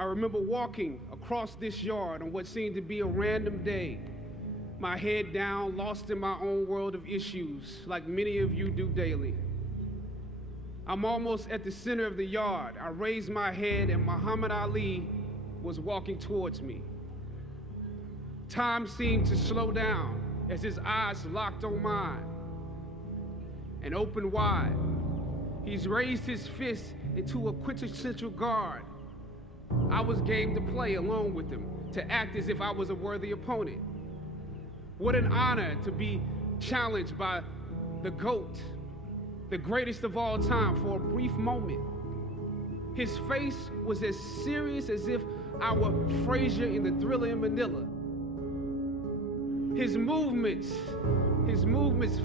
I remember walking across this yard on what seemed to be a random day, my head down, lost in my own world of issues, like many of you do daily. I'm almost at the center of the yard. I raised my head and Muhammad Ali was walking towards me. Time seemed to slow down as his eyes locked on mine and opened wide. He's raised his fist into a quintessential guard. I was game to play along with him, to act as if I was a worthy opponent. What an honor to be challenged by the GOAT, the greatest of all time, for a brief moment. His face was as serious as if I were Frazier in the Thriller in Manila. His movements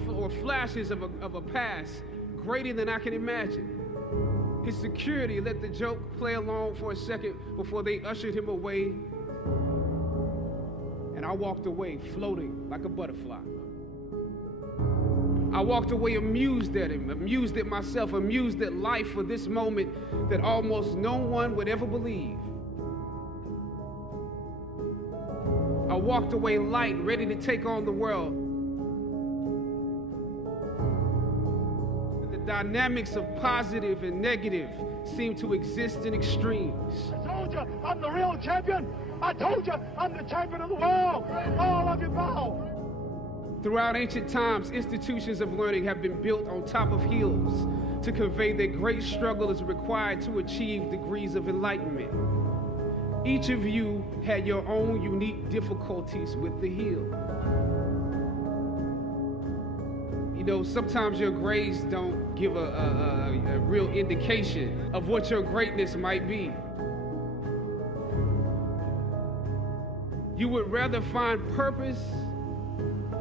were flashes of a past greater than I can imagine. His security let the joke play along for a second before they ushered him away. And I walked away, floating like a butterfly. I walked away amused at him, amused at myself, amused at life for this moment that almost no one would ever believe. I walked away light, ready to take on the world. The dynamics of positive and negative seem to exist in extremes. I told you I'm the real champion. I told you I'm the champion of the world. All of you bow. Throughout ancient times, institutions of learning have been built on top of hills to convey that great struggle is required to achieve degrees of enlightenment. Each of you had your own unique difficulties with the hill. You know, sometimes your grades don't give a real indication of what your greatness might be. You would rather find purpose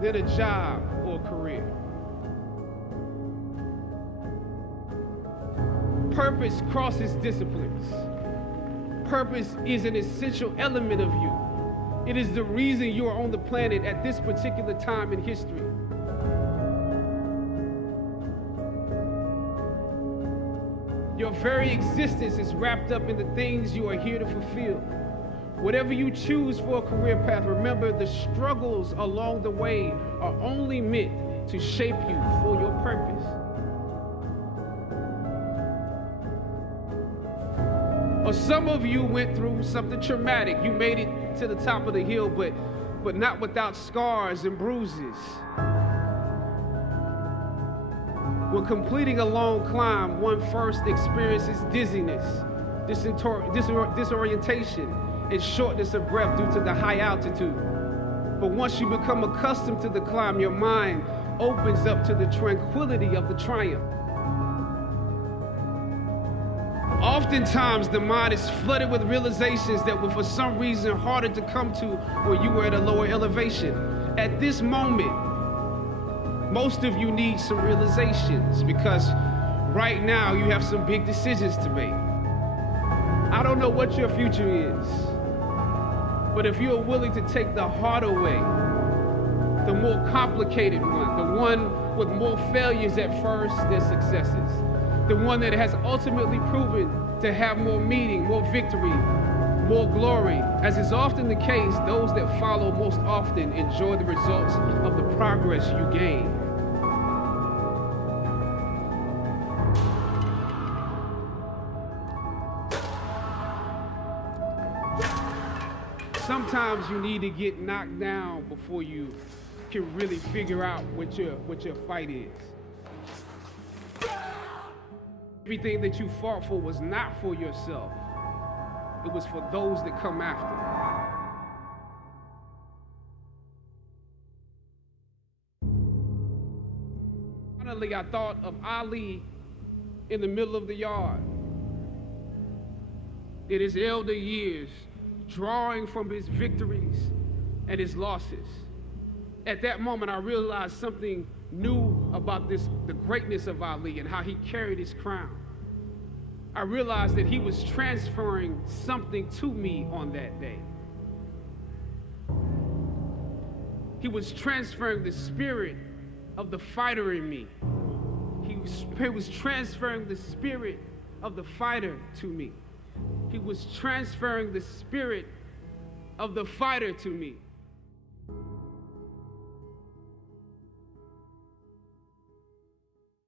than a job or a career. Purpose crosses disciplines. Purpose is an essential element of you. It is the reason you are on the planet at this particular time in history. Your very existence is wrapped up in the things you are here to fulfill. Whatever you choose for a career path, remember the struggles along the way are only meant to shape you for your purpose. Or some of you went through something traumatic. You made it to the top of the hill, but not without scars and bruises. When completing a long climb, one first experiences dizziness, disorientation, and shortness of breath due to the high altitude. But once you become accustomed to the climb, your mind opens up to the tranquility of the triumph. Oftentimes, the mind is flooded with realizations that were for some reason harder to come to when you were at a lower elevation. At this moment, most of you need some realizations because right now you have some big decisions to make. I don't know what your future is, but if you are willing to take the harder way, the more complicated one, the one with more failures at first than successes, the one that has ultimately proven to have more meaning, more victory, more glory. As is often the case, those that follow most often enjoy the results of the progress you gain. Sometimes you need to get knocked down before you can really figure out what your fight is. Everything that you fought for was not for yourself. It was for those that come after. Finally, I thought of Ali in the middle of the yard. In his elder years, drawing from his victories and his losses. At that moment, I realized something new about the greatness of Ali and how he carried his crown. I realized that he was transferring something to me on that day. He was transferring the spirit of the fighter in me. He was transferring the spirit of the fighter to me. He was transferring the spirit of the fighter to me.